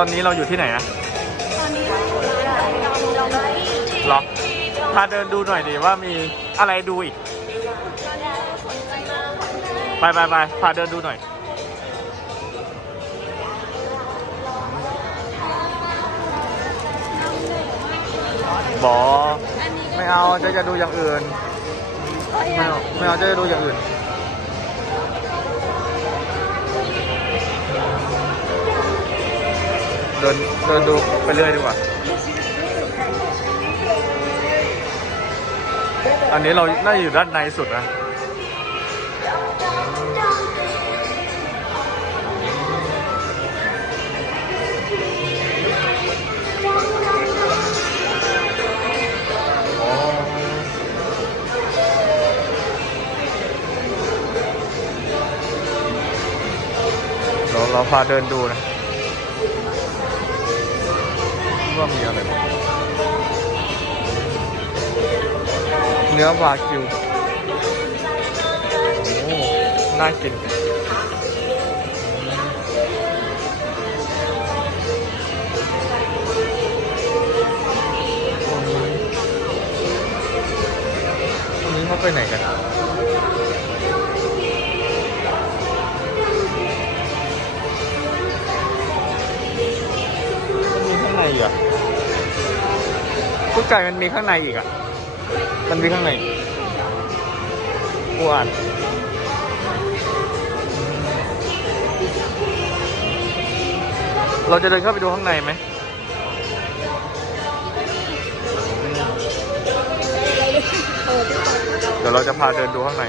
ตอนนี้เราอยู่ที่ไหนนะตอนนี้เราอยู่ร้านเราเราที่หรอพาเดินดูหน่อยดิว่ามีอะไรดูอีก ไปไปไปพาเดินดูหน่อย บอ อันนี้ไม่เอาจะจะดูอย่างอื่น ไม่เอาไม่เอาจะจะดูอย่างอื่น เดินเดินดูไปเรื่อยดีกว่า อันนี้เราน่าอยู่ด้านในสุดนะ เราเราพาเดินดูนะ ว่ามีอะไรบ้างเนื้อวากิวโอ้น่ากินตรงนี้เขาไปไหนกัน กุ๊กไก่มันมีข้างในอีกอะ มันมีข้างในกูอ่านเราจะเดินเข้าไปดูข้างในไหมเดี๋ยวเราจะพาเดินดูข้างใน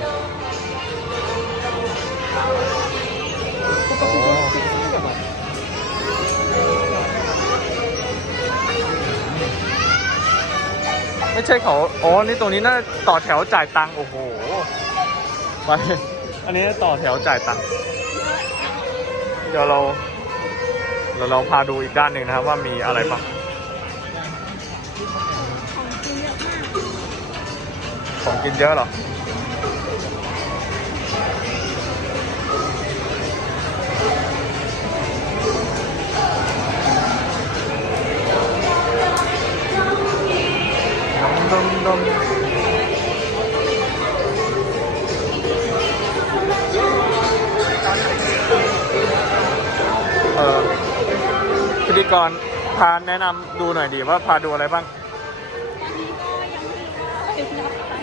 ไม่ใช่เขาอ๋อนี่ตรงนี้น่าต่อแถวจ่ายตังค์โอ้โหไปอันนี้ต่อแถวจ่ายตังค์เดี๋ยวเราเดี๋ยวเราพาดูอีกด้านหนึ่งนะครับว่ามีอะไรบ้างของกินเยอะเหรอ ดมดมเออพิธีกรพาแนะนำดูหน่อยดีว่าพาดูอะไรบ้างอันนี้ก็ยังไม่เคยรับไป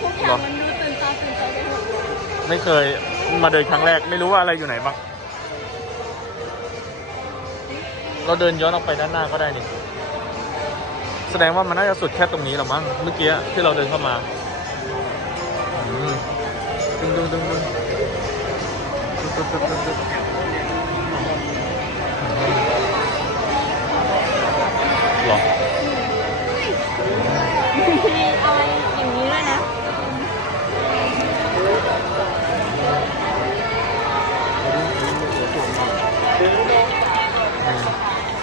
ทุกอย่างมันดูตื่นตาตื่นใจไปหมดเลยไม่เคยมาเดินครั้งแรกไม่รู้ว่าอะไรอยู่ไหนบ้าง เราเดินย้อนออกไปด้านหน้าก็ได้นี่ แสดงว่ามันน่าจะสุดแค่ตรงนี้หรอมั้งเมื่อกี้ที่เราเดินเข้ามาดึงดึงดึงดึงหรอ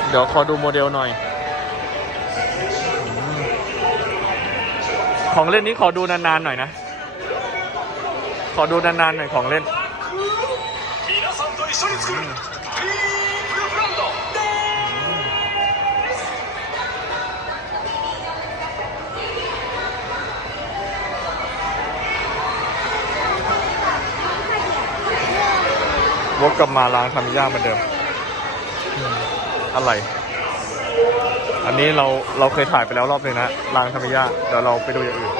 เดี๋ยวขอดูโมเดลหน่อย ของเล่นนี้ขอดูนานๆหน่อยนะ ขอดูนานๆหน่อยของเล่น วกกลับมาล้างทำยากเหมือนเดิม อะไร อันนี้เราเราเคยถ่ายไปแล้วรอบหนึงนะล้างทำย่าเดี๋ยวเราไปดูอย่างอื่น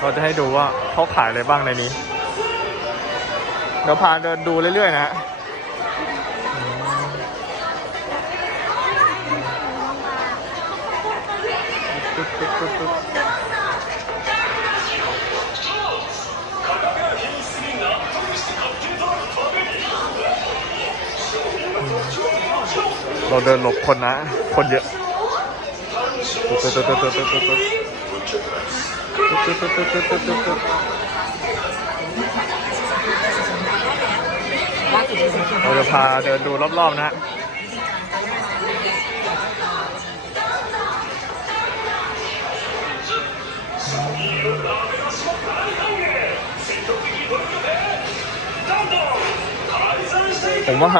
เราจะให้ดูว่าเขาขายอะไรบ้างในนี้ เดี๋ยวพาเดินดูเรื่อยๆนะฮะ เราเดินหลบคนนะ คนเยอะเราจะพาเดินดูรอบๆนะฮะผมว่า